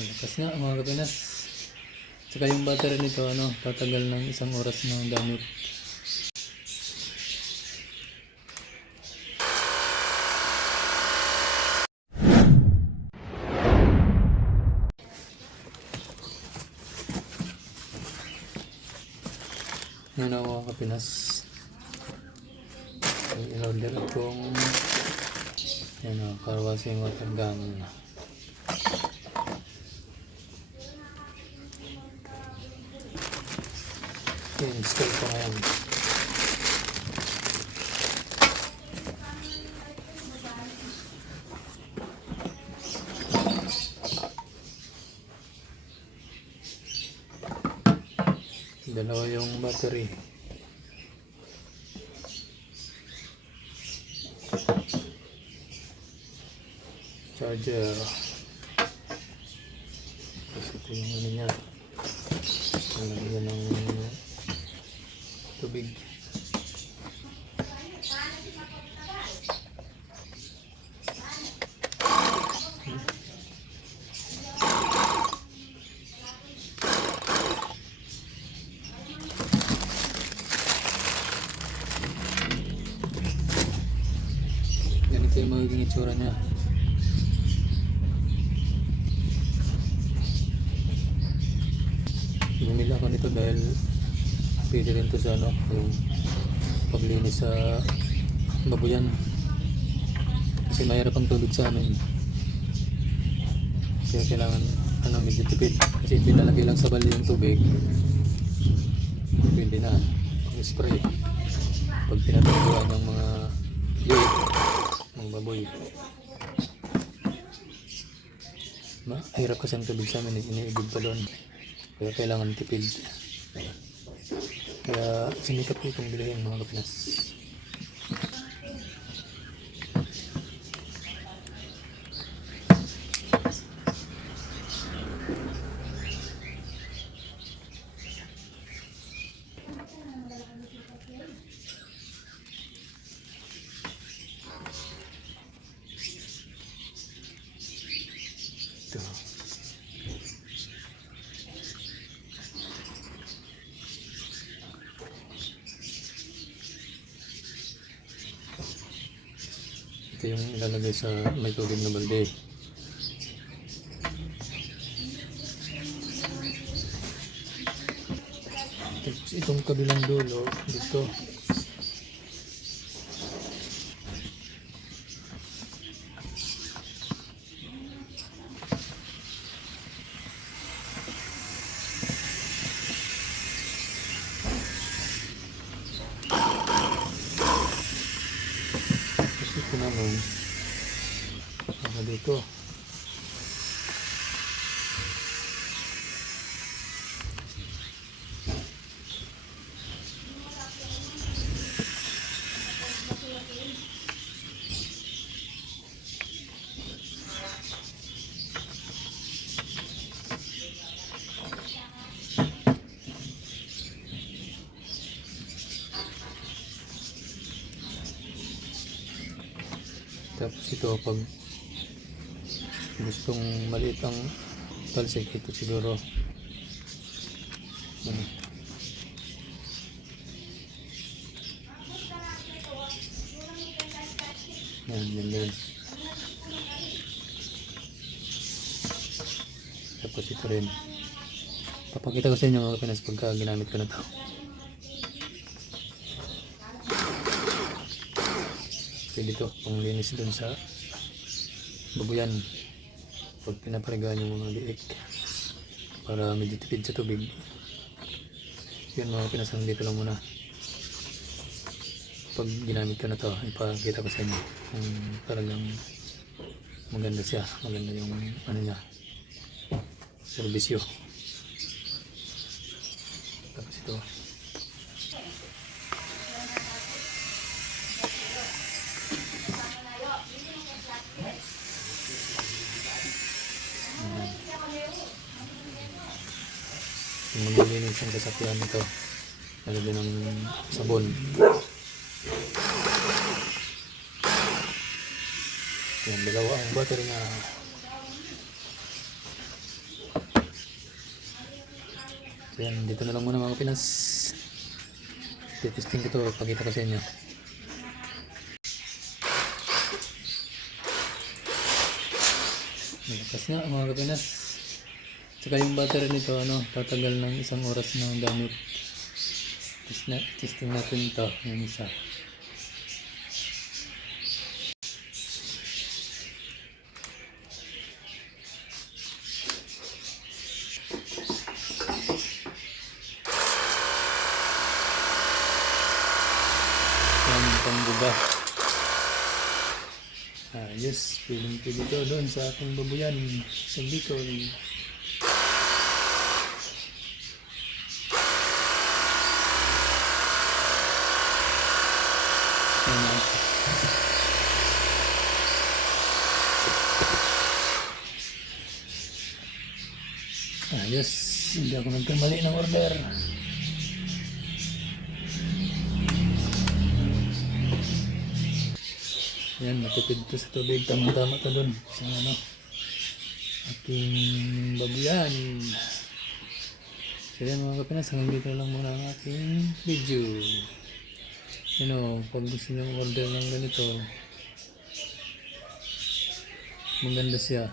Malakas nga mga kapinas. Saka yung battery nito, tatagal ng 1 oras na gamit. Yan ang mga kapinas. In-order akong car washing water gun. I-install ko ngayon. Dalawa yung battery. Charger. Tapos ito yung niya. Nalagyan ng tubig. Ganito yung magiging itsura niya. Bumili ako nito dahil pwede rin ito sa yung paglinis sa babuyan. Kasi mahirap ang tubig sa amin. Kaya kailangan medyo tipid. Kasi pinalagay lang sa bali yung tubig. Pwede na spray pag tinatangguan ng mga yuit ng baboy. Mahirap kasi ang tubig sa amin, iniigib pa doon. Kaya kailangan tipid. Kaya sinikap ko itong bilhin mga kapinas. Ito. Ito yung ilalagay sa may tubig na balde. Itong kabilang dulo dito. Tapos ito naman dito. Tapos ito pag gustong maliit ang talsik, ito siguro yan din. Tapos ito rin papakita ko sa inyo mga kapinas pagka ginamit ko na ito. Pwede ito pang linis dun sa babuyan pag pinaparigaan yung mga liik para medyo tipid sa tubig. Yun mga pinasang dito lang muna. Pag ginamit ko na to, ipakita ko sa inyo kung talagang maganda siya, maganda yung niya, serbisyo. Tapos ito yung maglilinis ng sasakyan nito, lalagyan ng sabon. Yan, dalawa ang battery na So yan, dito na lang muna mga Pinas. Testing ko to, pakita ko sa inyo. Malakas nga mga Kapinas. Saka yung battery nito, tatagal ng 1 oras na gamit. Testing natin ito, yung isa. Yan yung pangbuga. Yes, piling-pili to doon sa ating babuyan sa Bicol. Yes, hindi ako nagkamali ng order. Yan, matipid to sa tubig. Tama-tama to dun sa aking babuyan. So yan mga Kapinas, hanggang dito lang muna ang aking video. Pag gusto nyo order ng ganito, maganda siya.